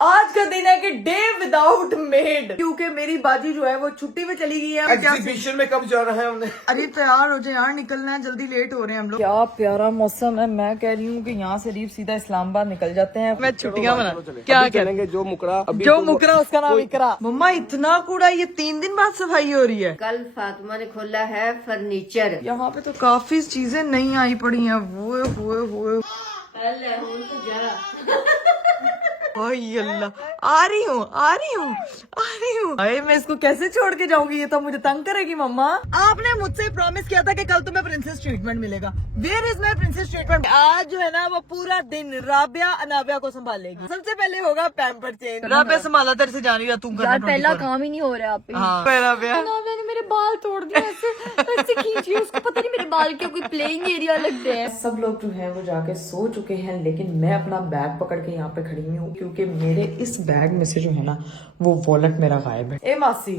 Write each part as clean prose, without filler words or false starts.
आज का दिन है कि डे विदाउट मेड, क्योंकि मेरी बाजी जो है वो छुट्टी पे चली गई है। एग्जीबिशन में कब जाना है हमने? अरे तैयार हो जाए यार, निकलना है, जल्दी लेट हो रहे हैं हम लोग। क्या प्यारा मौसम है। मैं कह रही हूँ कि यहाँ से रीफ सीधा इस्लामाबाद निकल जाते हैं। मैं छुट्टियाँ मना क्या करेंगे? जो मुकरा जो मुकरा उसका नाम इकरा। मम्मा इतना कूड़ा, ये 3 दिन बाद सफाई हो रही है। कल फातिमा ने खोला है फर्नीचर। यहाँ पे तो काफी चीजें नहीं आई पड़ी हैं। वो अल्लाह, आ रही हूँ। अरे मैं इसको कैसे छोड़ के जाऊंगी? ये तो मुझे तंग करेगी। मम्मा आपने मुझसे प्रॉमिस किया था कि कल तुम्हें प्रिंसेस ट्रीटमेंट मिलेगा। Where is my princess treatment? आज जो है ना वो पूरा दिन राबिया अनाबिया को संभालेगी। सबसे पहले होगा पैम्पर चेंज। राबिया संभाला, तेरे से जानी तू यार पहला काम ही नहीं हो रहा आप राबिया ने मेरे बाल तोड़ दिए ऐसे खींच लिया। उसको पता नहीं मेरे बाल के कोई प्लेइंग एरिया लगते हैं। सब लोग जो है वो जाके सो चुके हैं, लेकिन मैं अपना बैग पकड़ के यहाँ पे खड़ी हुई हूँ क्योंकि मेरे इस बैग में से जो है ना वो वॉलेट मेरा गायब है। ए मासी,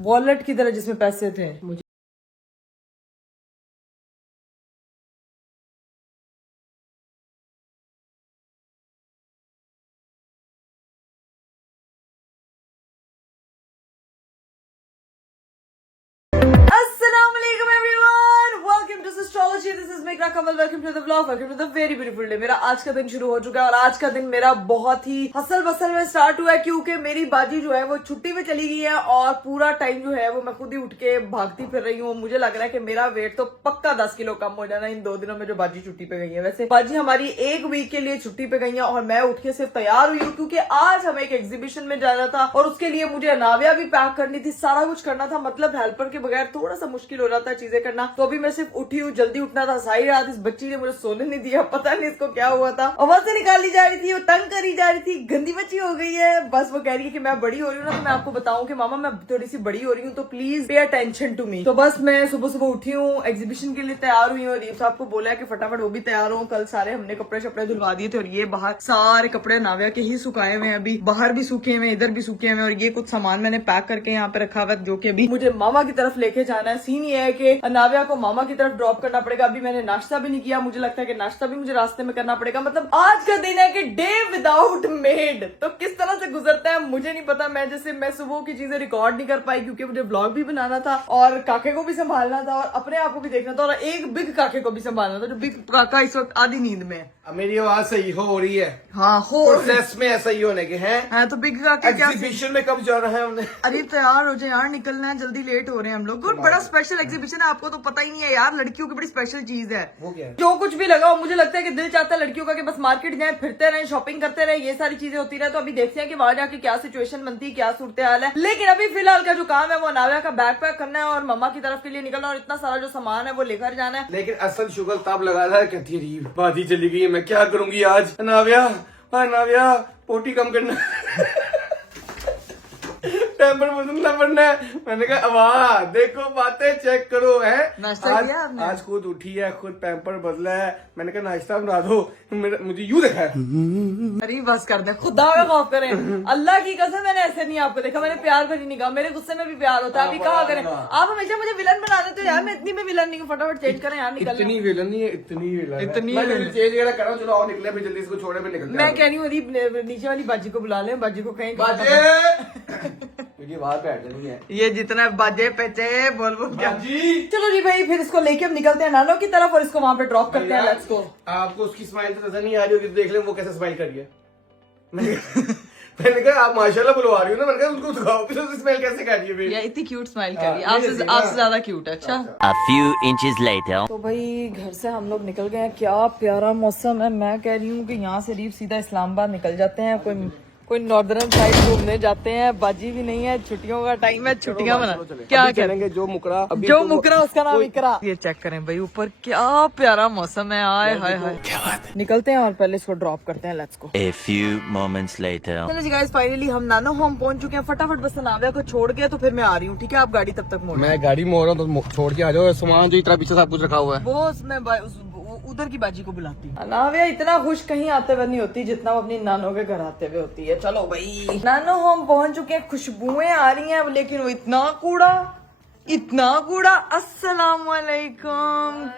वॉलेट की तरह जिसमें पैसे थे। Assalamualaikum everyone, welcome to Astrology. This is Meghna Kamal. Welcome to the vlog. Welcome to the very beautiful day. मेरा आज का दिन शुरू हो चुका है और आज का दिन मेरा बहुत ही हसल बसल में स्टार्ट हुआ है क्योंकि मेरी बाजी जो है वो छुट्टी पे चली गई है और पूरा टाइम जो है वो मैं खुद ही उठ के भागती फिर रही हूँ। मुझे लग रहा है कि मेरा वेट तो पक्का 10 किलो कम हो जाना इन 2 दिनों में जो बाजी छुट्टी पे गई है। वैसे बाजी हमारी 1 वीक के लिए छुट्टी पे गई है और मैं उठ के सिर्फ तैयार हुई हूँ क्योंकि आज हमें एक एग्जीबिशन में जाना था और उसके लिए मुझे अनाविया भी पैक करनी थी, सारा कुछ करना था। मतलब हेल्पर के बगैर थोड़ा सा मुश्किल हो जाता है चीजें करना। तो अभी मैं सिर्फ उठी हूँ, जल्दी उठना था। सारी रात इस बच्ची ने मुझे सोने नहीं दिया, पता नहीं इसको क्या हुआ था। आवाजें निकाली जा रही थी, वो तंग करी जा रही थी, गंदी बच्ची हो गई है। बस वो कह रही है कि मैं बड़ी हो रही हूँ ना, तो मैं आपको बताऊं कि मामा मैं थोड़ी सी बड़ी हो रही हूँ तो please pay attention to me. तो बस मैं सुबह सुबह उठी हूँ, एग्जीबिशन के लिए तैयार हुई हूँ। रीफ साहब को बोला है कि फटाफट वो भी तैयार हो। कल सारे हमने कपड़े शपड़े धुलवा दिए थे और ये बाहर सारे कपड़े नाविया के ही सुखाए हुए हैं। अभी बाहर भी सूखे हुए, इधर भी सूखे हुए और ये कुछ सामान मैंने पैक करके यहाँ पे रखा हुआ है जो कि अभी मुझे मामा की तरफ लेके जाना है। सीन ये है कि नाविया को मामा की तरफ ड्रॉप करना पड़ेगा। अभी मैंने नाश्ता भी नहीं किया, मुझे लगता है कि नाश्ता भी मुझे रास्ते में करना पड़ेगा। मतलब आज का दिन है कि डे विदाउट मेड, तो किस तरह से गुजरता है मुझे नहीं पता। मैं सुबह की चीजें रिकॉर्ड नहीं कर पाई क्योंकि मुझे ब्लॉग भी बनाना था और काके को भी संभालना था और अपने आप को भी देखना था और एक बिग काके को भी संभालना था। जो बिग काका इस वक्त आधी नींद में है। मेरी आवाज सही हो रही है? हाँ हो प्रोसेस में ऐसा ही होने के हैं। हाँ, तो बिग काके क्या एग्जीबिशन में कब जाना है हमने? अरे तैयार हो जाए यार, निकलना है, जल्दी लेट हो रहे हैं हम लोग। और बड़ा स्पेशल एग्जीबिशन है, आपको तो पता ही नहीं है यार। लड़कियों की बड़ी स्पेशल चीज है। वो क्या है? जो कुछ भी लगाओ, मुझे लगता है कि दिल चाहता है लड़कियों का कि बस मार्केट जाए, फिरते रहे, शॉपिंग करते रहे, ये सारी चीजें होती रहे। तो अभी देखते हैं कि वहां जाके क्या सिचुएशन बनती है, क्या सूरत हाल है। लेकिन अभी फिलहाल का जो काम है वो अनाविया का बैग पैक करना है और मम्मा की तरफ के लिए निकलना और इतना सारा जो सामान है वो लेकर जाना है। लेकिन असल शुगर तब लगा रहा है, कहती है बाजी चली गई है, मैं क्या करूंगी आज? अनाविया पोटी कम करना टेम्पर बदलना पड़ना है। मैंने कहा वाह देखो बातें चेक करो है। नाश्ता किया आपने? आज खुद उठी है, खुद पैम्पर बदला है। मैंने कहा नाश्ता बना दो, मुझे यूं देखा है। अरे बस कर दे, खुदा में खौफ करें। अल्लाह की कसम मैंने ऐसे नहीं आपको देखा, मैंने प्यार भरी निगाह, मेरे गुस्से में भी प्यार होता है। अभी कहा करें आप हमेशा मुझे विलन बना देते हो यार। मैं इतनी भी विलन नहीं हूँ, फटाफट चेंज करें यार, निकल। इतनी विलन नहीं है, इतनी चेंज वगैरह करो। चलो आओ निकले, फिर जल्दी इसको छोड़े फिर निकलते। मैं कह रही हूँ नीचे वाली बाजी को बुला ले, बाजी को कहीं क्योंकि बाहर बैठ जानी है। ये जितना बाजे पेचे बोल क्या जी। चलो जी भाई, फिर इसको लेके हम निकलते हैं नानो की तरफ और इसको वहां पे ड्रॉप करते हैं। Let's go. आपको उसकी स्माइल तो नजर नहीं आ रही होगी, देख लें वो कैसे स्माइल कर रही है। मैंने कहा आप माशाल्लाह बुलवा रही हो ना, मैंने कहा उनको दिखाओ कि उसकी स्माइल कैसे कर रही है। ये इतनी क्यूट स्माइल कर रही है, आपसे ज्यादा क्यूट है। अच्छा A few inches later. तो भाई घर से हम लोग निकल गए हैं। क्या प्यारा मौसम है। मैं कह रही हूँ कि यहाँ से रीफ सीधा इस्लामाबाद निकल जाते हैं। कोई नॉर्दर्न साइड घूमने जाते हैं। बाजी भी नहीं है, छुट्टियों का टाइम है, छुट्टियां मना क्या करेंगे? जो मुकरा उसका नाम इकरा। ये चेक करें भाई ऊपर, क्या प्यारा मौसम है। आए हाय हाय, निकलते हैं और पहले इसको ड्रॉप करते हैं। Let's go. A few moments later. चलो जी गाइस, फाइनली हम नानो होम पहुंच चुके हैं। फटाफट बस नाविया को छोड़ के तो फिर मैं आ रही हूँ, ठीक है? आप गाड़ी तब तक मोड़। मैं गाड़ी मोड़ रहा हूँ तो छोड़ के आ जाओ। सामान जो इतना पीछे सब कुछ रखा हुआ है वो उसमें उधर की बाजी को बुलाती है। नाविया इतना खुश कहीं आते हुए नहीं होती जितना वो अपनी नानो के घर आते हुए होती है। चलो भाई, नानो होम पहुंच चुके हैं। खुशबुएं आ रही हैं लेकिन वो इतना कूड़ा। अस्सलाम वालेकुम।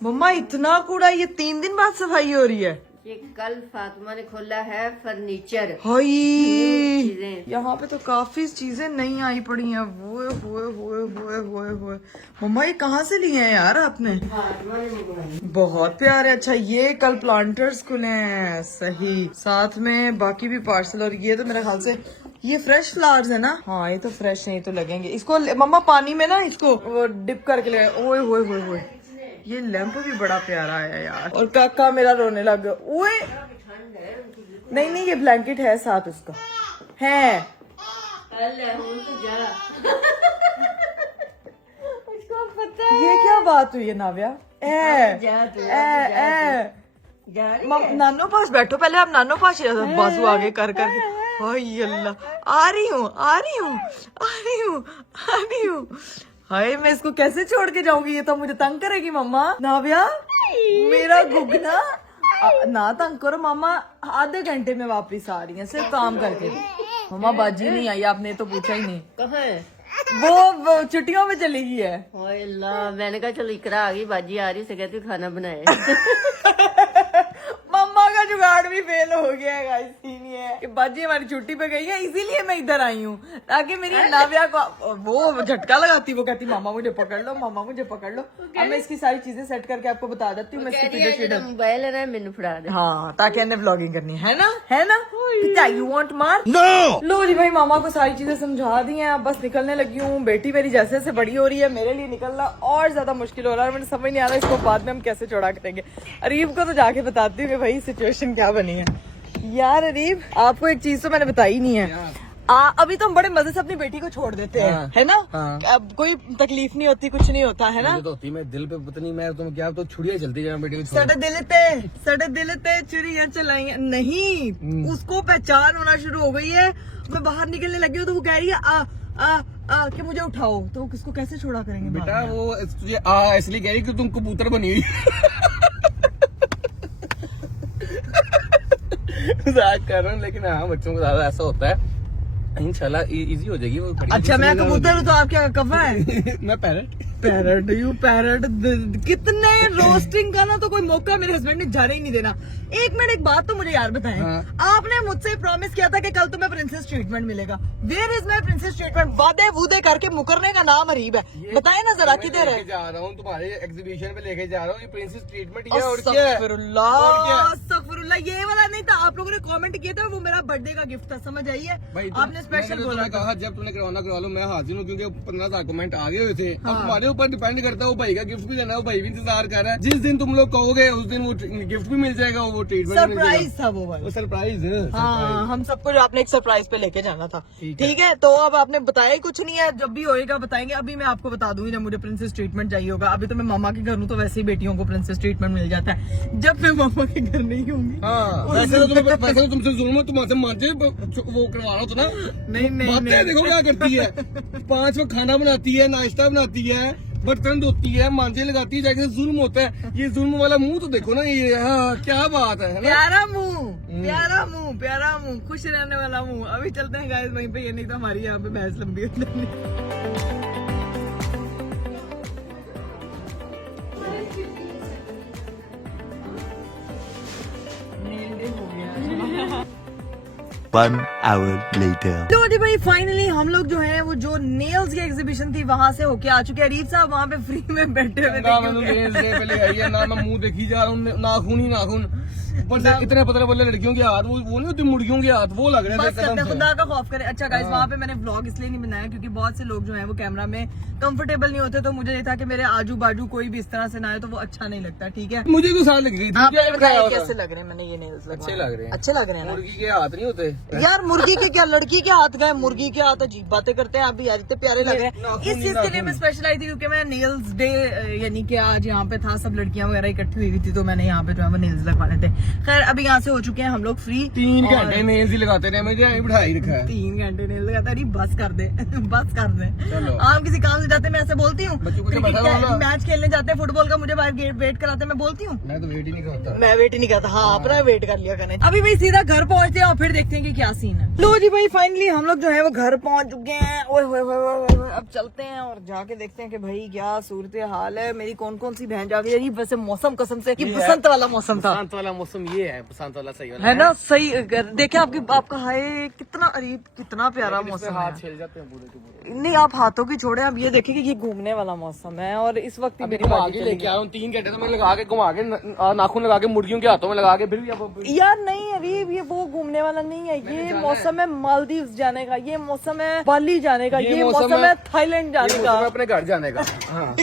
मम्मा इतना कूड़ा, ये 3 दिन बाद सफाई हो रही है। ये कल फातिमा ने खोला है फर्नीचर। हाय चीजें। यहाँ पे तो काफी चीजें नई आई पड़ी हैं। वो मम्मा ये कहाँ से लिए हैं यार आपने? फातिमा ने मंगवाई। बहुत प्यारे। अच्छा ये कल प्लांटर्स खुले हैं, सही। साथ में बाकी भी पार्सल। और ये तो मेरे ख्याल से ये फ्रेश फ्लावर्स है ना? हाँ ये तो फ्रेश है, ये तो लगेंगे। इसको मम्मा पानी में ना इसको वो डिप करके ले। ओए होए होए होए, ये लैंप भी बड़ा प्यारा है यार। और काका मेरा रोने लग गया। ओए नहीं नहीं, ये ब्लैंकेट है साथ उसका है। उसको पता है। ये क्या बात हुई है नाव्या? जा नानो पास बैठो, पहले आप नानो पास बाजू आगे कर करके। हाय अल्लाह, आ रही हूँ। हाय मैं इसको कैसे छोड़ के जाऊंगी? ये तो मुझे तंग करेगी मम्मा। नाव्या मेरा गुगना ना तंग करो मम्मा। आधे घंटे में वापस आ रही है सिर्फ काम करके। मम्मा बाजी नहीं आई, आपने तो पूछा ही नहीं। कहाँ है? वो छुट्टियों में चली गई है। ओए अल्लाह, मैंने कहा चलो इकरा आ गई, बाजी आ रही, से कहती हूँ खाना बनाए। मम्मा का जुगाड़ भी फेल हो गया है गाइस। सीन ये है कि बाजी हमारी छुट्टी पे गई है, इसीलिए मैं इधर आई हूँ ताकि मेरी नाव्या को वो झटका लगाती। वो कहती मामा मुझे पकड़ लो, मामा मुझे पकड़ लो। अब मैं इसकी सारी चीजें सेट करके आपको बता देती हूँ। मैं इसकी पीछे शेडर मोबाइल है ना, मैंने फड़ा दे। हाँ ताकि इन्हें व्लॉगिंग करनी है ना? पिता यू वांट मार? नो। लो जी भाई, मामा को सारी चीजें समझा दी हैं, अब बस निकलने लगी हूँ। बेटी मेरी जैसे जैसे बड़ी हो रही है, मेरे लिए निकलना और ज्यादा मुश्किल हो रहा है। मुझे समझ नहीं आ रहा इसको बाद में हम कैसे चौड़ा करेंगे। अरीब को तो जाके बताती हूँ कि भाई सिचुएशन क्या बनी है। यार अरीब, आपको एक चीज तो मैंने बताई नहीं है। अभी तो हम बड़े मजे से अपनी बेटी को छोड़ देते हैं, है ना? अब कोई तकलीफ नहीं होती, कुछ नहीं होता है ना? तो होती मैं दिल पे पता नहीं, मैं तुम क्या तो छुड़िया चलती है बेटी को। सड़े दिल ते चुरियां चलाई नहीं। उसको पहचान होना शुरू हो गई है। मैं बाहर निकलने लगी हूँ तो वो कह रही है कि मुझे उठाओ। तो किसको कैसे छोड़ा करेंगे बेटा? वो तुझे इसलिए कह रही कि तुम कबूतर बनी हुई। मजाक कर रहा हूँ, लेकिन हाँ बच्चों को ज्यादा ऐसा होता है। इंशाल्लाह इजी हो जाएगी वो। अच्छा मैं कबूतर हूँ तो आप क्या कौवा है? मैं पैरट। You parrot. कितने रोस्टिंग का ना तो कोई मौका मेरे हस्बैंड ने जाने ही नहीं देना। एक मिनट, एक बात तो मुझे यार बताएं। आपने मुझसे प्रॉमिस किया था कि कल तुम्हें प्रिंसेस ट्रीटमेंट मिलेगा। Where is my princess treatment? वादे वूदे करके मुकरने का नाम अरीब है। बताए ना जरा किधर है? जा रहा हूँ तुम्हारे एग्जीबिशन पे लेके जा रहा हूँ। ये प्रिंसेस ट्रीटमेंट ये और क्या है? अस्तगफिरुल्लाह, ये वाला नहीं था। आप लोगों ने कमेंट किए थे, वो मेरा बर्थडे का गिफ्ट था, समझ आई है? आपने स्पेशल बोला, कहा जब तूने करवाना करवा लो, मैं हाजिर हूँ। क्योंकि 15,000 कमेंट आ गए हुए थे। अब तुम्हारे ऊपर डिपेंड करता है। वो भाई का गिफ्ट भी देना है, वो भाई भी इंतजार कर रहा है। जिस दिन तुम लोग कहोगे उस दिन वो गिफ्ट भी मिल जाएगा, वो ट्रीटमेंट सरप्राइज था वो वाला। वो सरप्राइज है। हाँ हम सबको आपने एक सरप्राइज पे लेके जाना था। ठीक है, तो अब आपने बताया ही कुछ नहीं है। जब भी होएगा बताएंगे। अभी मैं आपको बता दूंगी जब मुझे प्रिंसेस ट्रीटमेंट चाहिए होगा। अभी तो मैं मामा के घर हूँ तो वैसे ही बेटियों को प्रिंसेस ट्रीटमेंट मिल जाता है। जब मैं मामा के घर नहीं होंगी वैसे तो तुमसे जुल्म है, तुमसे मांझे वो करवा रहा हो तो ना। नहीं देखो क्या करती है। 5 वक्त खाना बनाती है, नाश्ता बनाती है, बर्तन धोती है, मांझे लगाती है, जाके जुल्म होता है। ये जुल्म वाला मुंह तो देखो ना। ये क्या बात है ना? प्यारा मुंह, खुश रहने वाला मुंह। अभी चलते हैं गाइस वहीं पे, ये नहीं तो हमारी यहाँ पे बहस लंबी हो जाएगी।1 hour later. तो जी भाई फाइनली हम लोग जो है वो जो नेल्स की एग्जीबिशन थी वहां से होके आ चुके हैं। अरीब साहब वहां पे फ्री में बैठे हुए ना मैं मुंह देखी जा रहा हूँ। नाखून ही नाखून। इतने पतले बल्ले लड़कियों के हाथ, वो नहीं होती मुर्गियों के हाथ, वो लग रहे बस करते खुदा का खौफ करे। अच्छा गाइस, वहाँ पे मैंने व्लॉग इसलिए नहीं बनाया क्योंकि बहुत से लोग जो हैं वो कैमरा में कंफर्टेबल नहीं होते। तो मुझे ये था कि मेरे आजू बाजू कोई भी इस तरह से ना आए तो वो अच्छा नहीं लगता। ठीक है, मुझे तो साल लग रही थी। आपने बताया कैसे लग रहे हैं? मैंने ये नेल्स अच्छे लग रहे हैं। अच्छे लग रहे हैं। मुर्गी के हाथ नहीं होते यार। मुर्गी के क्या, लड़की के हाथ गए, मुर्गी के हाथ अजीब बातें करते हैं। आप भी यार इतने प्यारे लग रहे हैं। इस चीज के लिए मैं स्पेशल आई थी क्योंकि मैं नेल्स डे यानी कि आज यहाँ पे था, सब लड़कियां वगैरह इकट्ठी हुई थी तो मैंने यहाँ पे जो है वो नेल्स लगवाने थे। खैर अभी यहाँ से हो चुके हैं हम लोग फ्री। 3 घंटे नेल्स ही लगाते रहे, मुझे यहीं बिठाई रखा है। 3 घंटे नेल्स लगाता है। बस कर दे बस कर दे। आप किसी काम से जाते हैं मैं ऐसे बोलती हूँ। मैच खेलने जाते हैं फुटबॉल का, मुझे बाहर वेट कराते मैं बोलती हूँ। मैं तो वेट ही नहीं करता। मैं वेट ही नहीं करता। हाँ अपना वेट कर लिया करने। अभी भाई सीधा घर पहुंचते हैं और फिर देखते हैं कि क्या सीन है। लो जी भाई फाइनली हम लोग जो है वो घर पहुंच चुके हैं। ओए होए होए, अब चलते हैं और जाके देखते हैं कि भाई क्या सूरत हाल है। मेरी कौन कौन सी बहन जा रही है। वैसे मौसम कसम से ये बसंत वाला मौसम था। बसंत वाला मौसम ये है बसंत वाला सही वाला है ना सही। देखिए आपका हाय कितना अरीब कितना प्यारा मौसम हाथ है। छिल जाते हैं पूरे के पूरे। नहीं आप हाथों की छोड़े, अब ये देखिए कि ये घूमने वाला मौसम है और इस वक्त ही मेरी घुमा बाजी के चली लेके आया हूँ 3 घंटे तो मैं लगा के घुमा के नाखून लगा के मुर्गियों के हाथों में लगा के फिर भी अब गई। यार नहीं अरीब ये वो घूमने वाला नहीं है, ये मौसम है मालदीव्स जाने का, ये मौसम है बाली जाने का, ये मौसम है थाईलैंड जाने का। अपने घर जाने का। हाँ।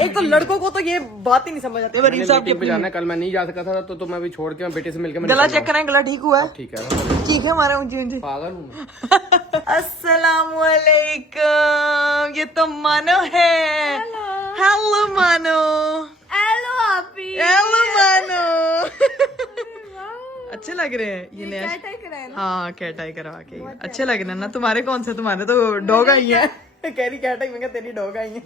एक तो लड़कों को तो ये बात ही नहीं समझ आती। मैंने मीटिंग पे जाना है, कल मैं नहीं जा सका था तो मैं भी छोड़ के मैं बेटे से मिलकर गला चेक करें, गला ठीक हुआ है? ठीक है ठीक है हमारा ऊंची ऊंची। पागल हूँ मैं। अस्सलामुअलैकुम, ये तो मानो है। हेलो मानो। हेलो आपी। हेलो मानो। अच्छे लग रहे हैं ये नया। हाँ कैट आई करवा के अच्छे लग रहे हैं ना। तुम्हारे कौन से? तुम्हारे तो डॉग आई है। कह रही कैट आई, मैं कहा तेरी डॉग आई है।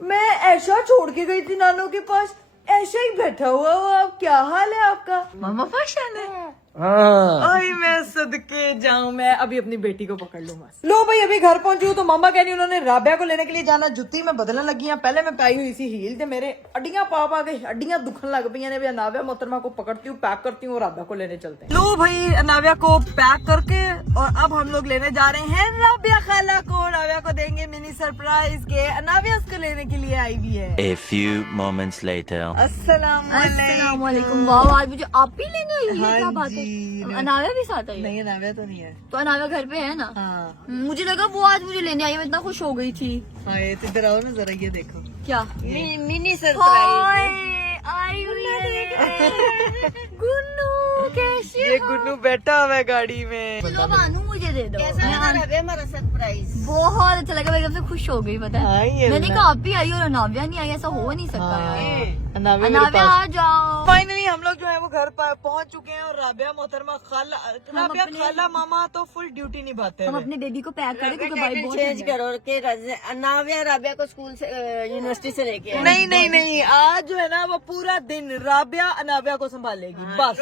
मैं ऐशा छोड़ के गई थी नानू के पास, ऐसा ही बैठा हुआ हो। आप क्या हाल है आपका? मामा परेशान है। आई मैं सदके जाऊं, मैं अभी अपनी बेटी को पकड़ लूं बस। लो भाई अभी घर पहुंची हूँ तो मामा कह रही उन्होंने राबिया को लेने के लिए जाना। जुत्ती में बदलने लगी हैं। पहले मैं पाई हुई सी हील थे, मेरे अड्डियां पाप आ गई, अड्डियां दुखन लग पई ने। नाविया मोहतरमा को पकड़ती हूँ, पैक करती हूँ, राबिया को लेने चलते हैं। लो भाई नाविया को पैक करके और अब हम लोग लेने जा रहे हैं राबिया खाला को। राबिया को देंगे मिनी सरप्राइज के, नाविया उसको लेने के लिए आई हुई है। A few moments later. अस्सलाम अस्सलामुअलैकुम। वाह आज मुझे आप ही लेने आई है, क्या बात है? अनाव्या भी साथ आई है? नहीं नाविया तो नहीं है। तो अनाव्या घर पे है ना? हाँ मुझे लगा वो आज मुझे लेने आई है, मैं इतना खुश हो गई थी। हाँ ये तो इधर आओ ना जरा, ये देखो क्या मिनी आई हुई है। गुन्नू कैसी ये गुन्नू बैठा हुआ है गाड़ी में। चलो बानू मुझे दे दो। हमारा सरप्राइज बहुत अच्छा लगा, मैं एकदम से खुश हो गई। पता हाँ, ये है मैंने ना। कहा आप ही आई और अनाव्या नहीं आई, ऐसा हो नहीं सकता यार। नाविया मेरे अनाव्या पास। आ जाओ। फाइनली हम लोग जो है वो घर पर पहुंच चुके हैं और राबिया मोहतरमा खाला, राबिया अपने- खाला मामा तो फुल ड्यूटी निभाते हम हैं। अपने बेबी को पैक करें क्योंकि भाई बहुत चेंज ठंड है। करो के नाविया राबिया को स्कूल से यूनिवर्सिटी से लेके आए। नहीं नहीं नहीं, आज जो है ना वो पूरा दिन राबिया अनाविया को संभालेगी बस।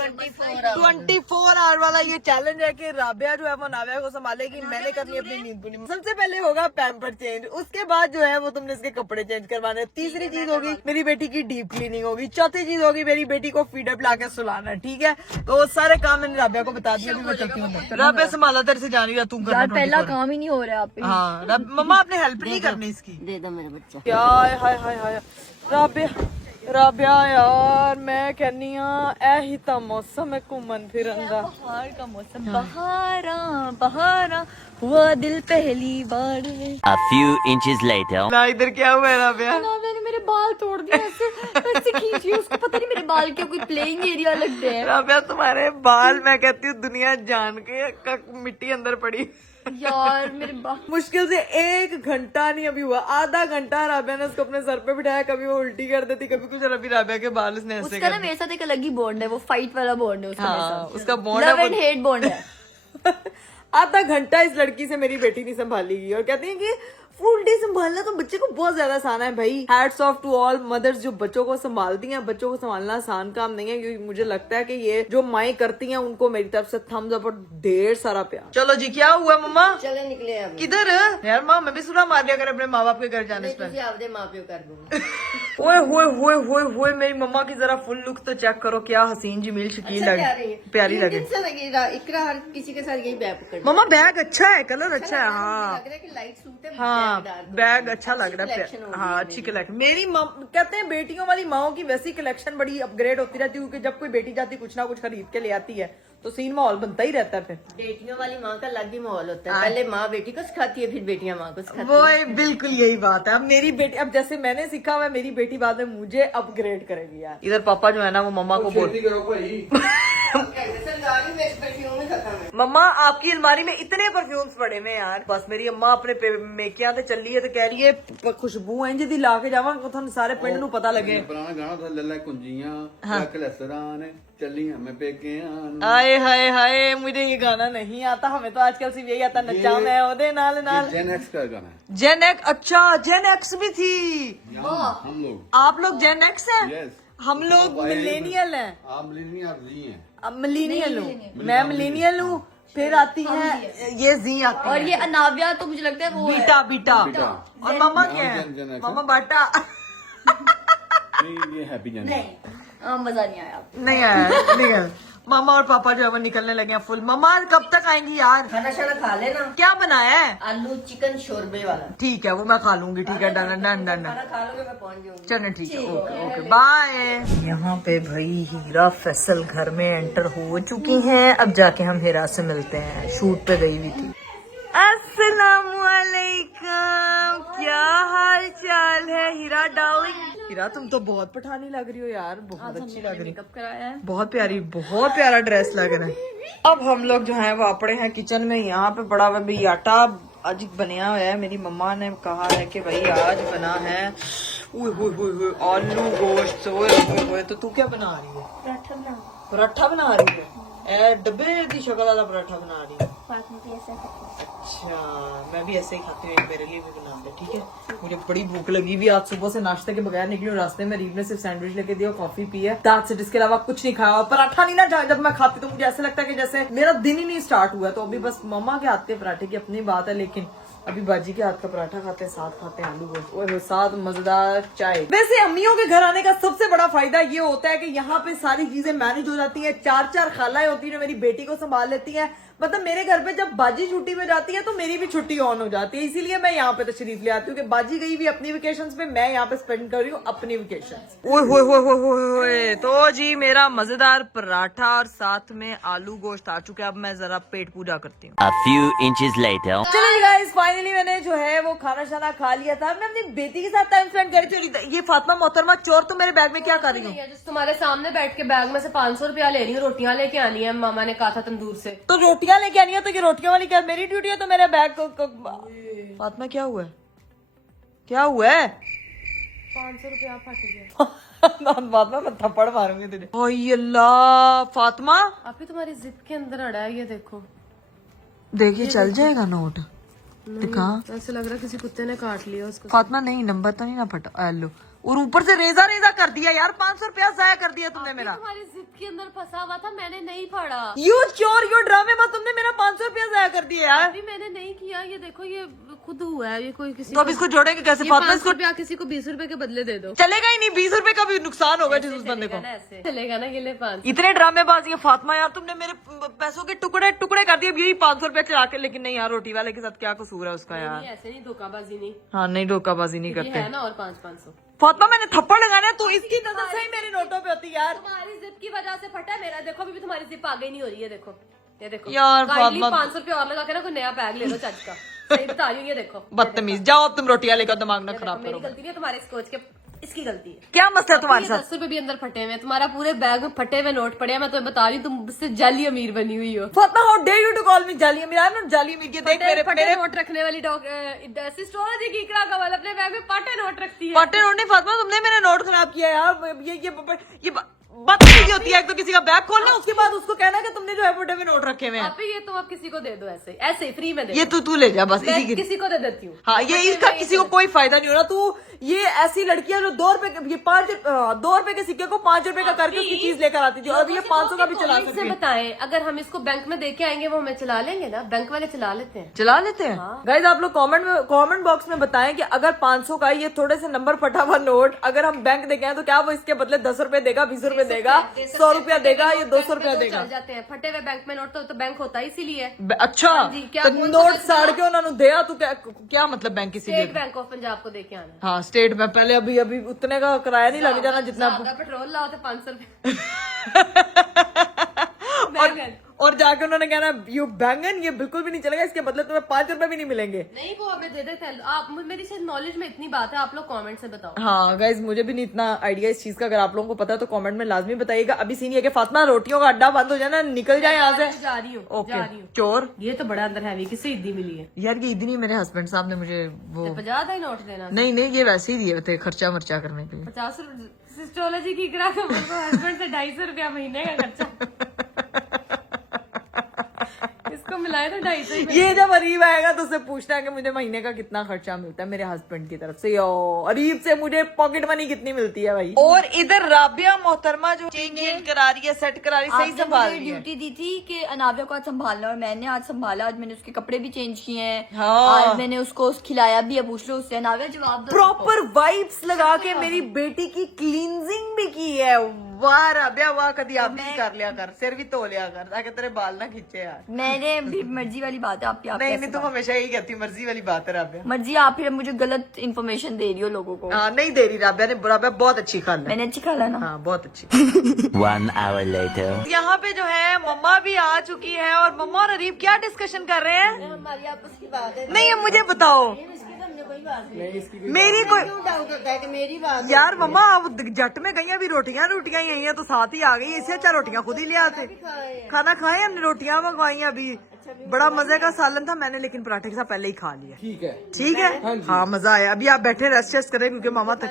24 आवर वाला ये चैलेंज है कि राबिया जो है वो नाविया को संभालेगी, मैंने करनी अपनी नींद पूरी। सबसे पहले होगा पैम्पर चेंज, उसके बाद जो है वो तुमने इसके कपड़े चेंज करवाने। तीसरी चीज होगी मेरी बेटी की डीप क्लीनिंग होगी। चौथी चीज होगी मेरी बेटी को फीडअप ला के सुलाना। ठीक है, तो सारे काम मैंने राबिया को बता दिया। अभी मैं चलती हूँ। राबिया संभाला तेरे से जानी तू यार कर। पहला काम ही नहीं हो रहा आप पे। हाँ मम्मा आपने हेल्प नहीं करनी इसकी। दे दो मेरे बच्चा। क्या हाय हाय हाय राबिया राबिया यार मैं कहनी ए ही ता मौसम है घूमन फिरन दा। बाहर का मौसम बहारा बहारा हुआ दिल पहली बार में। A few inches later. ना इधर क्या हुआ है राबिया? अनाव्या ने मेरे बाल तोड़ दिए ऐसे खींची, उसको पता नहीं मेरे बाल क्यों कोई प्लेइंग एरिया लगते हैं। राबिया तुम्हारे बाल मैं कहती हूँ दुनिया जान के मिट्टी अंदर पड़ी। यार मेरे बाल मुश्किल से 1 घंटा नहीं अभी हुआ, आधा घंटा राबिया ने उसको अपने सर पे बिठाया। कभी वो उल्टी कर देती कभी कुछ, और अभी राबिया के बाल उसने ऐसे उसका ना कर मेरे साथ एक अलग ही बॉन्ड है, वो फाइट वाला बॉन्ड है उसका मेरे हाँ, साथ। उसका बॉन्ड लव है एंड हेट बॉन्ड है। आधा घंटा इस लड़की से मेरी बेटी नहीं संभालेगी और कहती है कि फुल डे संभालना तो बच्चे को बहुत ज्यादा आसान है। भाई hats off to all mothers जो बच्चों को संभालती हैं। बच्चों को संभालना आसान काम नहीं है, क्योंकि मुझे लगता है कि ये जो माएं करती हैं उनको मेरी तरफ से थम्स अप और ढेर सारा प्यार। चलो जी क्या हुआ मम्मा? चले निकले अब। किधर? यार माँ मैं भी सुना मार दिया कर अपने माँ बाप के घर जाने से तुझे आपदे माँ प्यो कर दूंगा। ओए होए होए होए होए मेरी मम्मा की जरा फुल लुक तो चेक करो, क्या हसीन जमील शकील लगे, प्यारी लगे। से लगी इकरा हर किसी के साथ यही बैग पकड़ मम्मा बैग अच्छा है, कलर अच्छा है। हाँ लग रहा है कि लाइट सूट है। हाँ बैग अच्छा लग रहा है। collection होगी हाँ अच्छी कलेक्शन। मेरी कहते हैं बेटियों वाली माओ की वैसी कलेक्शन बड़ी अपग्रेड होती रहती है, क्योंकि जब कोई बेटी जाती कुछ ना कुछ खरीद के ले आती है तो सीन माहौल बनता ही रहता है। फिर बेटियों वाली माँ का अलग ही माहौल होता है। पहले माँ बेटी को सिखाती है, फिर बेटियां माँ को सिखाती वो बिल्कुल यही बात है। अब मेरी बेटी, अब जैसे मैंने सीखा हुआ है मेरी बेटी बाद में मुझे अपग्रेड करेगी यार। इधर पापा जो है ना वो मम्मा को बोलती करो भाई। मम्मा आपकी अलमारी में इतने परफ्यूम्स पड़े हुए यार। बस मेरी अम्मा अपने मेकिया ते चली है तो कह रही है खुशबू इंज दी ला के जावा थानू सारे पिंड नू पता लगे। पुराना गाना था लल्ला कुंजियां कलसरान चलियां मैं पेके हाय हाय हाय मुझे ये गाना नहीं आता, हमें तो आजकल सिर्फ यही आता नचा मैं ओदे नाल नाल। जेन एक्स का गाना है। जेन एक्स, अच्छा जेन एक्स भी थी। हम लोग आप लोग जेन एक्स हैं? यस हम लोग मिलेनियल हैं। आप मिलेनियल आप जी हैं। अब मिलेनियल हूँ मैं, मिलेनियल हूँ। फिर आती है ये जी आती और है ये अनाव्या तो मुझे लगता है वो है। Beta beta. बीटा। और मामा क्या जेन है? एक्स। मामा बाटा। नहीं ये हैप्पी जाने नहीं मजा नहीं आया। नहीं आया, निकल। मामा और पापा जो है वो निकलने लगे हैं फुल। मम्मा कब तक आएंगी यार? खाना शाना खा लेना। क्या बनाया है? आलू चिकन शोरबे वाला। ठीक है वो मैं खा लूंगी। ठीक है डन डन डन। खाना खा लोगे मैं पहुंच जाऊंगी। चलो ठीक है ओके ओके बाय। यहाँ पे भाई हीरा फैसल घर में एंटर हो चुकी हैं। अब जाके हम हीरा से मिलते हैं, शूट पे गई हुई थी। अस्सलामुअलैकुम, क्या हाल चाल है हीरा डार्लिंग? हीरा तुम तो बहुत पठानी लग रही हो यार, बहुत अच्छी लग रही मेकअप कराया है। बहुत प्यारा ड्रेस लग रहा है। अब हम लोग जो है वो अपने हैं किचन में। यहाँ पे बड़ा हुआ भाई आटा आज बनया हुआ है। मेरी मम्मा ने कहा है कि भाई आज बना है आलू गोश्त। ओए तो तू क्या बना रही है? पराठा बना रही है? डब्बे की शक्ल वाला पराठा बना रही है? अच्छा मैं भी ऐसे ही खाती हूँ, मेरे लिए भी बना दे ठीक है। मुझे बड़ी भूख लगी हुई, आज सुबह से नाश्ते के बगैर निकली हूँ। रास्ते में रीब ने सिर्फ सैंडविच लेके दिया, कॉफी पी है, दैट्स इट। इसके अलावा कुछ नहीं खाया। पराठा नहीं ना जब मैं खाती तो मुझे ऐसे लगता है कि जैसे मेरा दिन ही नहीं स्टार्ट हुआ। तो अभी बस मम्मा के हाथ के पराठे की अपनी बात है, लेकिन अभी बाजी के हाथ का पराठा खाते हैं, साथ खाते हैं आलू गोश्त, ओए साथ मजेदार चाय। वैसे अम्मियों के घर आने का सबसे बड़ा फायदा ये होता है कि यहाँ पे सारी चीजें मैनेज हो जाती हैं। 4 खालाएं होती है जो मेरी बेटी को संभाल लेती हैं। मतलब मेरे घर पे जब बाजी छुट्टी में जाती है तो मेरी भी छुट्टी ऑन हो जाती है। इसीलिए मैं यहाँ पे तशरीफ ले आती हूँ कि बाजी गई भी अपनी वेकेशंस पे, मैं यहाँ पे स्पेंड कर रही हूँ अपनी वेकेशंस। ओए तो जी मेरा मजेदार पराठा और साथ में आलू गोश्त आ चुका है। अब मैं जरा पेट पूजा करती हूँ। A few inches later. चलो जी गाइस फाइनली मैंने जो है वो खाना शाना खा लिया था। मैं अपनी बेटी के साथ टाइम स्पेंड कर रही थी। ये फातिमा मोहतरमा चोर, तुम मेरे बैग में क्या कर रही हो? जिस तुम्हारे सामने बैठ के बैग में से 500 रुपया ले रही हूँ, रोटियां लेके आनी है, मामा ने कहा था तंदूर से। तो रोटियां लेके आनी है तो ये रोटियां वाली क्या मेरी ड्यूटी है? तो मेरे बैग को फातिमा क्या हुआ है? क्या हुआ है? 500 रुपया फट गया। फातिमा मैं थप्पड़ मारूंगी तुझे। ओए अल्लाह फातिमा आप ही तुम्हारी जिप के अंदर अड़ा है, ये देखो। देखिए चल जाएगा नोट दिखा। ऐसे लग रहा है किसी कुत्ते ने काट लिया उसको। फातिमा नहीं नंबर तो नहीं ना फटा लो, और ऊपर से रेजा कर दिया यार। 500 रुपया जाया कर दिया तुमने मेरा। तुम्हारी जिप के अंदर फंसा हुआ था, मैंने नहीं फाड़ा। यू चोर यू ड्रामेबाज, तुमने मेरा 500 रुपया जाया कर दिया यार। अभी मैंने नहीं किया, ये देखो ये खुद हुआ है। ये कोई किसी तो अब इसको जोड़ेंगे कैसे? फातिमा 500 इसको रुपया किसी को 20 रुपए के बदले दे दो। चलेगा ही नहीं। 20 रुपए का भी नुकसान होगा जिस उस बंदे को। ऐसे चलेगा ना, ये ले 500। इतने ड्रामेबाजी है फातिमा यार, तुमने मेरे पैसों के टुकड़े कर दिए। अब यही 500 रुपया चला के, लेकिन नहीं यार रोटी वाले के साथ क्या कसूर है उसका यार। ऐसे नहीं, धोखाबाजी नहीं। हाँ नहीं धोखाबाजी नहीं ये करते है ना, और 500। फातिमा मैंने थप्पड़ लगाना है, तू इसकी नजर से ही मेरी नोटों पे होती यार। तुम्हारी जिप की वजह से फटा है मेरा। देखो अभी भी तुम्हारी जिप आगे नहीं हो रही है, देखो ये देखो यार, काइंडली फातिमा- 500 रुपया और लगा के ना कोई नया बैग ले लो चज का। सही बता रही हूँ, ये देखो। बदतमीज, जाओ अब तुम रोटियां लेकर दिमाग ना ये देखो, खराब मेरी करो। गलती नहीं है, तुम्हारे स्कोच के इसकी गलती है। क्या मसला है तुम्हारे ये साथ? 10 रुपए भी अंदर फटे हुए हैं, तुम्हारा पूरे बैग में फटे हुए नोट पड़े हैं। मैं तुम्हें बता रही हूँ, तुम उससे जाली अमीर बनी हुई हो। Fatima how dare you to call me जाली अमीर? आई एम नॉट जाली अमीर। ये देख मेरे फटे नोट रखने वाली एस्ट्रोलॉजी की इकरा कमल अपने बैग में फटे नोट रखती है। फटे नोट नहीं फातिमा, तुमने मेरे नोट खराब किया यार। ये बदतमीजी होती है। एक तो किसी का बैग खोलना, उसके बाद उसको कहना कि तुमने जो है फटे हुए नोट रखे हुए हैं। आप ये तुम अब किसी को दे दो, ऐसे ही फ्री में दे ये दो। तू ले जा बस मैं इसी की। किसी को दे देती हूँ। हाँ ये इसका किसी को कोई फायदा नहीं हो रहा। तू ये ऐसी लड़कियां जो 2 रुपए ये 2 रुपए के सिक्के को 5 रुपए का करके उसकी चीज लेकर आती थी, और अभी ये 500 का भी चला से सकती है। बताएं, अगर हम इसको बैंक में देके आएंगे वो हमें चला लेंगे ना? बैंक वाले चला लेते हैं। चला लेते हैं। गाइज आप लोग कमेंट बॉक्स में बताएं कि अगर 500 का ये थोड़े से नंबर फटा हुआ नोट अगर हम बैंक देके आए तो क्या वो इसके बदले 10 रुपए देगा, 20 रुपए देगा, 100 रुपया देगा, ये 200 रुपया देगा? चल जाते हैं फटे हुए बैंक में नोट, तो बैंक होता है इसीलिए। अच्छा जी, क्या तो कौन नोट सा साड़ के उन्होंने दिया तो क्या मतलब बैंक इसीलिए? स्टेट बैंक ऑफ पंजाब को देके आना है। हाँ स्टेट बैंक। पहले अभी उतने का किराया नहीं लग जाना जितना ज्यादा पेट्रोल लाओ तो 500 रुपए। और जाके उन्होंने कहना यू बैंगन ये बिल्कुल भी नहीं चलेगा, इसके बदले तुम्हें 5 रुपए भी नहीं मिलेंगे। नहीं वो हमें दे देते हैं। आप मेरी शायद नॉलेज में इतनी बात है, आप लोग कमेंट से बताओ। हाँ गाइज मुझे भी नहीं इतना आइडिया इस चीज का। अगर आप लोगों को पता है तो कमेंट में लाजमी बताइएगा। अभी सीन ये कि फातिमा रोटियों का अड्डा बंद हो जाए ना, निकल जाए यहाँ से। जा रही हूँ, जा ओके रही हूँ। चोर ये तो बड़ा अंदर हैवी, किससे ईदी मिली है? यार ये इतनी मेरे हस्बैंड साहब ने मुझे वो 50 ही नोट देना। नहीं ये वैसे ही दिए थे खर्चा वर्चा करने के लिए। 50 एस्ट्रोलॉजी की इकरा का हस्बैंड से 250 रुपया महीने का खर्चा। इसको मिलाए तो 250 ये जब अरीब आएगा तो उससे पूछना है कि मुझे महीने का कितना खर्चा मिलता है मेरे हस्बैंड की तरफ से। यो अरीब से मुझे पॉकेट मनी कितनी मिलती है भाई। और इधर राबिया मोहतरमा जो चेंज करा रही है, सेट करा रही है, सही आपने संभाल मुझे रही है। ड्यूटी दी थी कि अनाविया को आज संभालना, और मैंने आज संभाला। आज मैंने उसके कपड़े भी चेंज किए हैं। हाँ। आज मैंने उसको खिलाया भी है। पूछ लो उससे, अनाविया जवाब दो। प्रॉपर वाइब्स लगा के मेरी बेटी की क्लींजिंग भी की है। वाह राबिया वाह, कभी आप भी कर लिया कर, सिर भी धो लिया कर ताकि तेरे बाल ना खींचे यार। मैंने भी मर्जी वाली बात है आपकी। आप नहीं कैसे नहीं, तुम हमेशा यही कहती हो, मर्जी वाली बात है राबिया। मर्जी, आप फिर मुझे गलत इन्फॉर्मेशन दे रही हो लोगों को। हाँ नहीं दे रही राबिया ने, राबिया बहुत अच्छी खाल है। मैंने अच्छी खाला ना। हाँ बहुत अच्छी। 1 hour later. यहाँ पे जो है मम्मा भी आ चुकी है और मम्मा और अरीब क्या डिस्कशन कर रहे हैं? हमारी आपस की बात है। नहीं मुझे बताओ, इसकी तो हमने कोई बात नहीं। मेरी कोई क्यों डाउट होता है कि मेरी बात यार मम्मा आप जट में गई, अभी रोटियां ही आई हैं तो साथ ही आ गई। इससे अच्छा रोटियां खुद ही ले आते। खाना खाए हमने, रोटियां मंगवाई अभी। बड़ा मजे का सालन था, मैंने लेकिन पराठे के साथ पहले ही खा लिया। ठीक है। ठीक है हाँ मजा आया। अभी आप बैठे रेस्ट करें क्योंकि मामा तक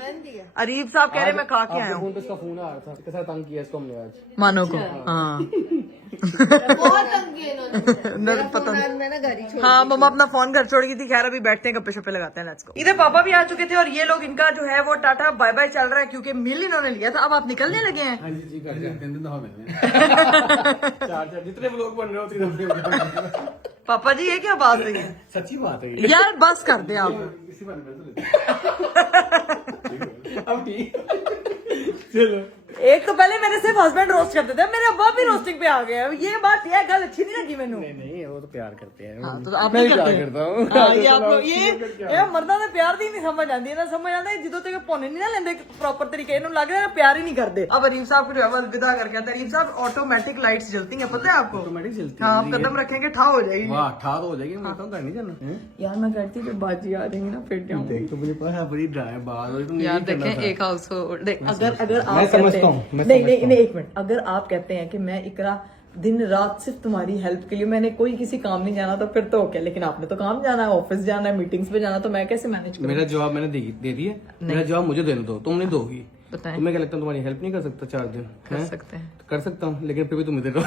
अरीब साहब कह रहे मैं खा के आया हूँ। फोन पे इसका फोन आ रहा था, इसके साथ तंग किया इसको हमने आज। मानो को हाँ बहुत तंग किए इन्होंने। पता नहीं। मैं ना घर ही छोड़ हाँ मम्मा अपना फोन घर छोड़ गई थी। खैर अभी बैठते हैं, गप्पे शप्पे लगाते हैं। Let's go. इधर पापा भी आ चुके थे और ये लोग, इनका जो है वो टाटा बाय बाय चल रहा है क्योंकि मिल इन्होंने लिया था। अब आप निकलने लगे हैं। हाँ जी कर जाते हैं, दफा मिलने। चार जितने व्लॉग बन रहे हो 3 हफ्ते। पापा जी ये क्या बात हुई है? सच्ची बात है ये। यार बस कर दे आप। इसी बारे में अब ठीक। चलो एक तो पहले मेरे सिर्फ हस्बैंड रोस्ट करते थे, मेरे अब्बा भी रोस्टिंग पे आ गए हैं। ये बात यह गल अच्छी नहीं लगी मैनू। नहीं वो तो प्यार करते हैं। हाँ, तो आप मैं भी भी करते प्यार हैं। करता हूँ। हाँ, ये आप लोग ये मर्दा ने प्यार दी नहीं समझ आती है ना, समझ आता है जिदों तक पौने नहीं ना लेंदे प्रॉपर तरीके इन्हों लग रहा है प्यार ही नहीं करते। अब अरीब साहब को जो है वो अलविदा करके आते हैं। अरीब साहब ऑटोमेटिक लाइट्स जलती हैं, पता है आपको? ऑटोमेटिक चलती हाँ आप कदम रखेंगे ठा हो जाएगी। वाह ठा तो हो जाएगी। मैं तो घर नहीं जाना। यार मैं कहती हूँ बाजी आ जाएंगी ना फिर जाऊँ। देख तो मुझे पता है बड़ी ड्राई बात हो। तुम यार देखें एक हाउस अगर आप मैं कहते समझता हूँ, हैं मैं नहीं एक मिनट, अगर आप कहते हैं कि मैं इकरा दिन रात सिर्फ तुम्हारी हेल्प के लिए, मैंने कोई किसी काम नहीं जाना तो फिर तो ओके, लेकिन आपने तो काम जाना है, ऑफिस जाना है, मीटिंग्स पे जाना, तो मैं कैसे मैनेज करूँ? मेरा जवाब मैंने दे दिया। मेरा जवाब मुझे देने दो, तुम नहीं दोगी। बताएं। तुम्हें क्या लगता है तुम्हारी हेल्प नहीं कर सकता 4 दिन? कर सकते हैं। कर सकता हूँ लेकिन फिर भी तुम इधर रहो।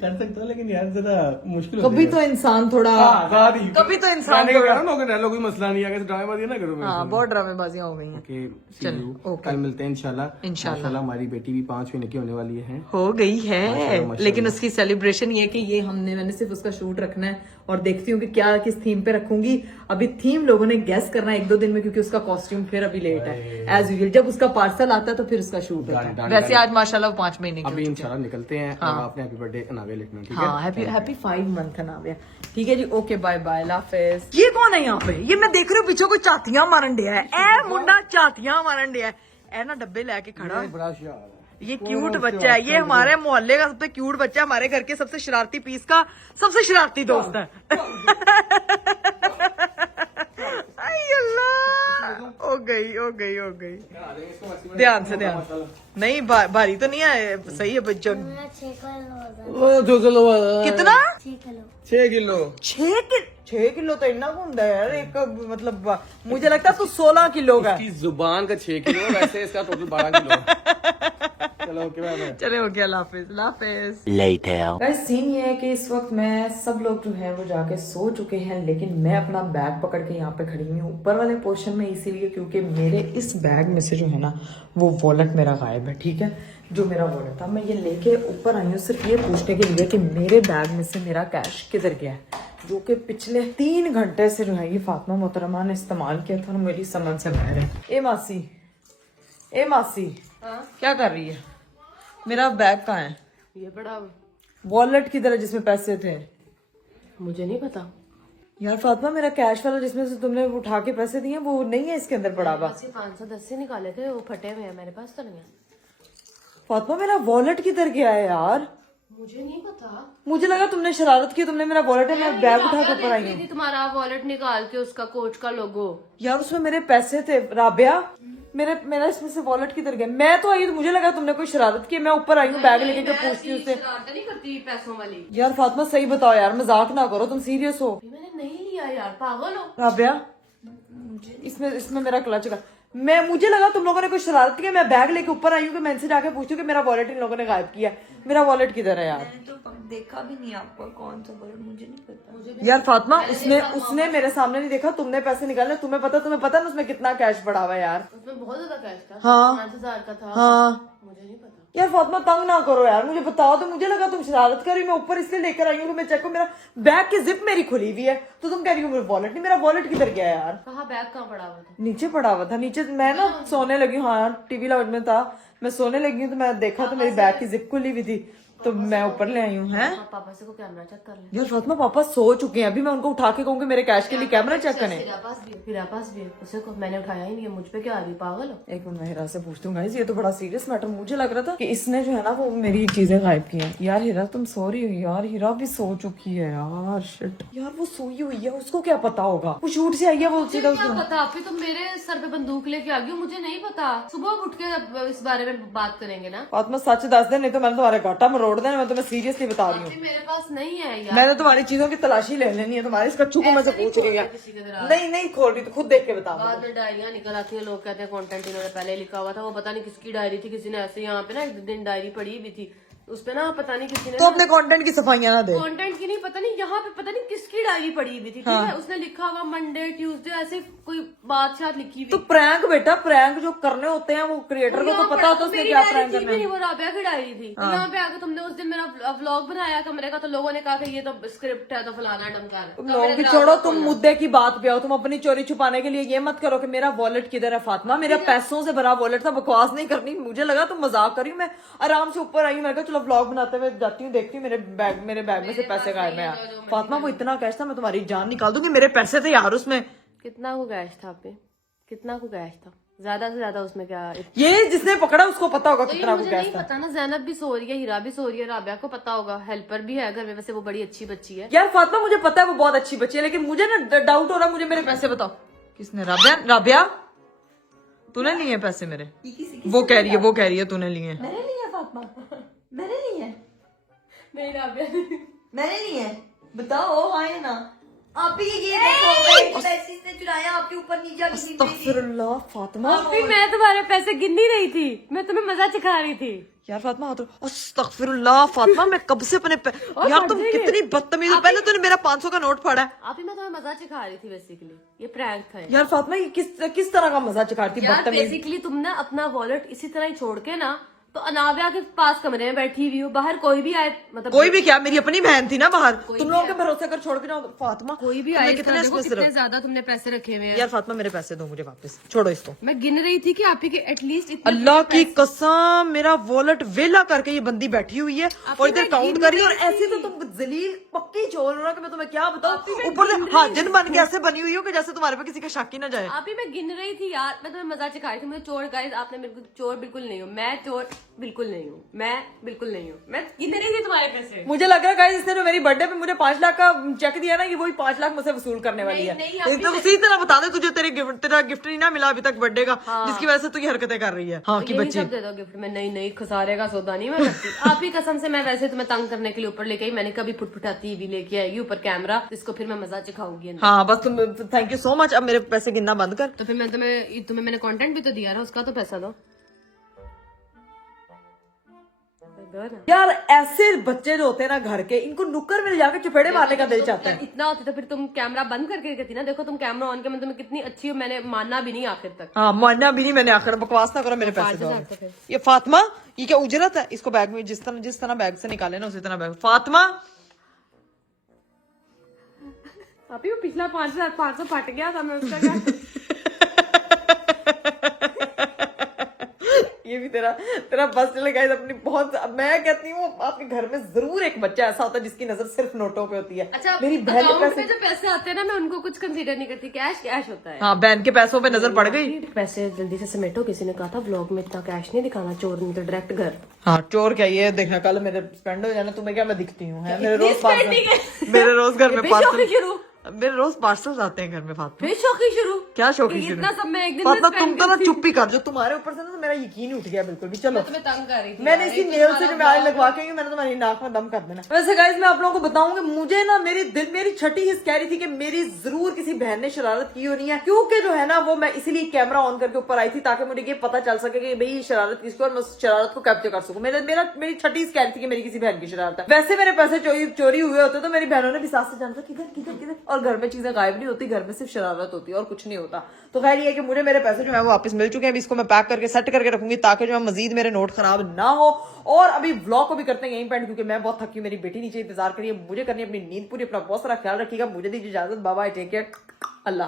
कर सकता हूँ लेकिन यार ज्यादा मुश्किल कभी तो इंसान थोड़ा कभी तो इंसान लोग कोई मसला नहीं है, ड्रामेबाजी ना करो। हाँ बहुत ड्रामेबाजियां हो गई हैं। चलो कल मिलते हैं इंशाल्लाह। हमारी बेटी भी 5 महीने की होने वाली है। हो गई है, लेकिन उसकी सेलिब्रेशन ये कि ये मैंने सिर्फ उसका शूट रखना है और देखती हूँ कि क्या किस थीम पे रखूंगी। अभी थीम लोगों ने गैस करना है 1-2 दिन में, क्योंकि उसका कॉस्ट्यूम फिर अभी लेट है एज यूजुअल। जब उसका पार्सल आता है तो फिर उसका शूट होता है। वैसे आज माशाल्लाह 5 महीने की अभी इंशाल्लाह निकलते हैं। और आपने हैप्पी बर्थडे अनावे लिखना, ठीक है? हाँ हैप्पी 5 मंथ अनावे। ठीक है जी, ओके बाय बाय लाफिज। ये कौन है यहाँ पे? ये मैं देख रही हूँ पीछे कोई चातियां मारन दिया है। ए मुंडा चातियां मारन दिया है। ए ना डब्बे लेके खड़ा है। बड़ा शार है। ये क्यूट बच्चा है, ये हमारे मोहल्ले का सबसे क्यूट बच्चा है, हमारे घर के सबसे शरारती पीस का सबसे शरारती दोस्त है। आई अल्लाह, हो गई। ध्यान से नहीं भारी तो नहीं है, सही है बच्चा। कितना? 6 किलो। 6 किलो तो इतना होता है यार एक, मतलब मुझे लगता है तू 16 किलो का। इसकी जुबान का 6 किलो है, वैसे इसका टोटल 12 किलो है। चलो ओके बाय। चले ओके लाफिज। Later. गाइस सीन ये है कि इस वक्त मैं सब लोग जो है वो जाके सो चुके हैं, लेकिन मैं अपना बैग पकड़ के यहाँ पे खड़ी हुई हूँ ऊपर वाले पोर्शन में, इसीलिए क्योंकि मेरे इस बैग में से जो है ना वो वॉलेट मेरा गायब है। ठीक है, जो मेरा वॉलेट था मैं ये लेके ऊपर आई हूँ सिर्फ ये पूछने के लिए कि मेरे बैग में से मेरा कैश किधर गया है, जो कि पिछले 3 घंटे से जो है ये फातिमा मोहतरमा ने इस्तेमाल किया था और मेरी समझ से बाहर है। ए मासी क्या कर रही है? मेरा बैग कहाँ है? ये बड़ा वॉलेट किधर है जिसमें पैसे थे? मुझे नहीं पता यार फातिमा मेरा कैश वाला जिसमें से तुमने उठा के पैसे दिए वो नहीं है इसके अंदर पड़ा हुआ। 510 से निकाले थे, वो फटे हुए हैं, मेरे पास तो नहीं है। फातिमा मेरा वॉलेट किधर गया है यार? मुझे नहीं पता। मुझे लगा तुमने शरारत की, तुमने मेरा वॉलेट है, मैं बैग उठा के ऊपर आई हूँ। तुम्हारा वॉलेट निकाल के उसका कोच का लोगो। यार उसमें मेरे पैसे थे राबिया, मेरा इसमें से वॉलेट किधर गया? मैं तो आई तो मुझे लगा तुमने कोई शरारत की, मैं ऊपर आई हूँ बैग लेके के पूछती हूँ उससे। शरारत नहीं करती पैसों वाली। यार फातिमा सही बताओ यार, मजाक ना करो, तुम सीरियस हो? मैंने नहीं लिया यार, पागल हो? राबिया इसमें मेरा क्लच का मुझे लगा तुम लोगों ने कुछ शरारत की, मैं बैग लेके ऊपर आई हूँ कि मैं इनसे जाके पूछती हूँ कि मेरा वॉलेट इन लोगों ने गायब किया। मेरा वॉलेट किधर है यार? मैंने तो देखा भी नहीं आपका कौन सा वॉलेट, मुझे नहीं पता। यार फातिमा, उसने मेरे सामने नहीं देखा, तुमने पैसे निकाले, तुम्हें पता ना उसमें कितना कैश पड़ा हुआ है यार। उसमें बहुत ज्यादा कैश था। हाँ। 5,000 का था। हाँ मुझे नहीं पता। यार फातिमा तंग ना करो यार, मुझे बताओ तो। मुझे लगा तुम शरारत कर रही हो, मैं ऊपर इसलिए लेकर आई हूँ कि मैं चेक करूं, मेरा बैग की जिप मेरी खुली हुई है, तो तुम कह रही हो मेरा वॉलेट नहीं। मेरा वॉलेट किधर गया यार? कहाँ बैग कहाँ पड़ा हुआ था? नीचे पड़ा हुआ था, नीचे। मैं ना सोने लगी हूँ, हाँ टीवी लाउड में था, मैं सोने लगी हूँ तो मैं देखा तो मेरी बैग की जिप खुली हुई थी, तो मैं ऊपर ले आई हूँ। है पापा से को कैमरा चेक कर ले। यार फातिमा पापा सो चुके हैं, अभी मैं उनको उठा के कहूँगी मेरे कैश के लिए कैमरा चेक करें। फिर पास भी है, उसे को मैंने उठाया ही नहीं है, मुझ पे क्या आ रही, पागल हो? एक मिनट मैं हीरा से पूछती हूँ गाइस, ये तो बड़ा सीरियस मैटर। मुझे लग रहा था कि इसने जो है ना वो मेरी चीजें गायब की हैं। यार हीरा तुम सो रही हो यार? हीरा भी सो चुकी है यार। शिट यार, वो सोई हुई है, उसको क्या पता होगा? वो शूट से आई है, वो सीधा क्या पता? फिर तुम मेरे सर पे बंदूक लेके आ गई हो, मुझे नहीं पता। सुबह उठ के इस बारे में बात करेंगे ना। फातिमा सच दस दे, नहीं तो मैंने तुम्हारे घाटा मरोड़ देना। मैं तुम्हें सीरियसली बता रही हूँ, मेरे पास नहीं है यार। मैंने तुम्हारी चीजों की तलाशी ले लेनी है। तुम्हारे इस कच्चू को मैं से पूछ रही है। नहीं खोल रही, तो खुद देख के बता। बाद में डायरियां निकल आती है, लोग कहते हैं कंटेंट इन्होंने पहले लिखा हुआ था। वो पता नहीं किसकी डायरी थी, किसी ने ऐसे यहाँ पे ना एक दिन डायरी पड़ी भी थी, उस पे ना पता नहीं किसी ने तो अपने कंटेंट की सफाइयां ना दे। कंटेंट की नहीं, पता नहीं यहाँ पे पता नहीं किसकी डायरी पड़ी हुई थी। ठीक है, उसने लिखा हुआ मंडे ट्यूसडे ऐसे कोई बात शायद लिखी हुई। तो प्रैंक बेटा, प्रैंक जो करने होते हैं वो क्रिएटर को तो पता होता है उसने क्या प्रैंक करना है। वो राबिया की डायरी थी। तो यहाँ पे आके तुमने उस दिन मेरा व्लॉग बनाया कमरे का, तो लोगों ने कहा कि ये तो स्क्रिप्ट है, तो फलाना ढमकाना। तुम लोगों की छोड़ो, तुम मुद्दे की बात पे आओ। तुम अपनी चोरी छुपाने के लिए ये मत करो कि मेरा वॉलेट किधर है। फातिमा, मेरा पैसों से भरा वॉलेट था, बकवास नहीं करनी। मुझे लगा तुम मजाक कर रही हूँ। मैं आराम से ऊपर आई हूँ, मैंने कहा चलो व्लॉग बनाते हुए जाती हूँ, देखती हूँ मेरे बैग में से पैसे गायब हैं। फातिमा वो इतना कैश था, मैं तुम्हारी जान निकाल दूंगी। मेरे पैसे थे यार उसमें। कितना को कैश था पे? कितना को कैश था? ज्यादा से ज्यादा उसमें क्या? ये जिसने पकड़ा उसको पता होगा कितना को मुझे कैश नहीं था। पता ना। जैनब भी सो रही है, हीरा भी सो रही है, राबिया को पता होगा, हेल्पर भी है घर में, वैसे वो बड़ी अच्छी बच्ची है। यार फातिमा मुझे पता है वो बहुत अच्छी बच्ची है, लेकिन मुझे ना डाउट हो रहा है। मुझे मेरे पैसे बताओ। किसने? राबिया तूने लिए हैं पैसे मेरे? वो कह रही है तूने लिए हैं। मैंने लिया फातिमा, मैंने लिया है, नहीं राबिया मैंने लिया है, बताओ हाँ या ना। आप ही ये देखो पैसे से चुराया, आपके ऊपर नीचे आके गिन रही थी। अस्तगफिरुल्लाह फातिमा। अभी मैं तुम्हारे पैसे गिन ही रही थी, मैं तुम्हें मजा चिखा रही थी। यार फातिमा हाथ रखो। अस्तगफिरुल्लाह फातिमा, मैं कब से अपने यार तुम कितनी बदतमीज हो। पहले तूने मेरा 500 का नोट फाड़ा है। अभी मैं तुम्हें मजा चिखा रही थी बेसिकली, ये प्रैंक था। यार फातिमा ये किस तरह का मजा चिखाती यार बदतमीज। बेसिकली तुम ना अपना वॉलेट इसी तरह ही छोड़ के ना, तो अनाविया के पास कमरे में बैठी हुई हो, बाहर कोई भी आए, मतलब कोई भी क्या, मेरी अपनी बहन थी ना बाहर। तुम लोगों के भरोसे कर छोड़ के जाओ फातिमा। कोई भी तुमने आए, कितने इसमें कितने सिर्फ ज्यादा तुमने पैसे रखे हुए हैं। यार फातिमा मेरे पैसे दो मुझे वापस, छोड़ो इसको। मैं गिन रही थी कि आप ही के एटलीस्ट इतने अल्लाह की कसम, मेरा वॉलेट वेला करके ये बंदी बैठी हुई है और इधर काउंट कर रही है। और ऐसे तो तुम जलील पक्की चोर हो ना कि मैं तुम्हें क्या बताऊं। ऊपर से हाजिन बन के ऐसे बनी हुई हो कि जैसे तुम्हारे पे किसी का शक ही ना जाए। आप ही मैं गिन रही थी यार, मैं तुम्हें मजा चिखा रही थी। मुझे चोर गाइस, आपने मेरे को चोर बिल्कुल नहीं हूँ, मैं चोर बिल्कुल नहीं हूँ, मैं बिल्कुल नहीं हूँ, मैं गिन रही थी तुम्हारे पैसे। मुझे लग रहा है गाइस इसने जो मेरी बर्थडे पे मुझे 5 लाख का चेक दिया ना, ये वही 5 लाख मुझसे वसूल करने वाली है। नहीं, तो उसी तरह बता दे तुझे तेरा गिफ्ट नहीं ना मिला अभी तक बर्थडे का, जिसकी वजह से तू ये हरकतें कर रही है। हाँ की यही बच्ची सब दे दो गिफ्ट में। नहीं खसारे का सौदा नहीं मैं करती। आप ही कसम से, मैं वैसे तुम्हें तंग करने के लिए ऊपर लेके आई, मैंने कभी फुटफुटाती भी लेके आएगी ऊपर कैमरा, जिसको फिर मैं मजा चिखाऊंगी। हाँ बस तुम थैंक यू सो मच। अब मेरे पैसे गिनना बंद कर। तो फिर मैं तुम्हें मैंने कंटेंट भी तो दिया ना, उसका तो पैसा दो। यार ऐसे बच्चे जो होते हैं ना घर के, इनको नुक्कड़ में जाके चपेड़े मारने का दिल चाहता है। इतना होता तो फिर तुम कैमरा बंद करके कहती ना, देखो तुम कैमरा ऑन किया, मैं तुम्हें कितनी अच्छी हूँ, मैंने मानना भी नहीं आखिर तक। हाँ मानना भी नहीं मैंने, आखिर बकवास ना करो, मेरे पैसे दो। ये फातिमा ये क्या उजरत है? इसको बैग में जिस तरह बैग से निकाले ना उसी तरह बैग। फातिमा अभी वो पिछला 5,500 फट गया था, मैं उसका क्या ये भी तेरा बस चले गाइस अपनी बहुत। मैं कहती हूँ आपके घर में जरूर एक बच्चा ऐसा होता है जिसकी नजर सिर्फ नोटों पे होती है। अच्छा, मेरी बहन के अकाउंट पैसे, में जो पैसे आते हैं ना, मैं उनको कुछ कंसीडर नहीं करती, कैश होता है। हाँ बहन के पैसों पे नजर पड़ गई। पैसे जल्दी से समेटो, किसी ने कहा था व्लॉग में इतना कैश नहीं दिखाना, चोर ने तो डायरेक्ट घर। हाँ चोर क्या, ये देखना कल मेरे स्पेंड हो जाना। तुम्हें क्या मैं दिखती हूँ? मेरे रोज घर में 500 मेरे रोज पार्सल्स आते हैं घर में फातिमा। फिर शौकी शुरू। क्या शौकी कि शुरू? इतना सब मैं एक दिन में फातिमा spend तुम तो ना करती हूँ। चुप ही कर जो, तुम्हारे ऊपर से ना तो मेरा यकीन ही उठ गया बिल्कुल भी। चलो तुम्हें तंग कर रही थी मैंने यार, इसी एक तो नेल से तुम्हारा जो मैं आज vlog- लगवा के आई हूं, मैंने तुम्हारी नाक में दम कर देना। वैसे गाइस मैं आप लोगों को बताऊंगी, मुझे ना मेरी छठी हिस्स कह रही थी कि मेरी जरूर किसी बहन ने शरारत की होनी है, क्योंकि जो है ना वो मैं इसीलिए कैमरा ऑन करके ऊपर आई थी ताकि मुझे ये पता चल सके कि भाई ये शरारत किसको, और मैं उस शरारत को कैप्चर कर सकूं। मेरी छठी हिस्स कह रही थी कि मेरी किसी बहन की शरारत है। वैसे मेरे पैसे चोरी हुए होते तो मेरी बहनों ने भी साथ से जानता किधर किधर किधर, और घर में चीजें गायब नहीं होती, घर में सिर्फ शरारत होती है और कुछ नहीं होता। तो खैर ये है कि मुझे मेरे पैसे जो है वो वापस मिल चुके हैं। अभी इसको मैं पैक करके सेट करके रखूंगी ताकि जो है मजीद मेरे नोट खराब ना हो। और अभी व्लॉग को भी करते हैं यहीं पे, क्योंकि मैं बहुत थकी हूं, मेरी बेटी नीचे इंतजार करिए, मुझे करनी है अपनी नींद पूरी। अपना बहुत सारा ख्याल रखिएगा, मुझे दीजिए इजाजत, बाय बाय, टेक केयर, अल्लाह।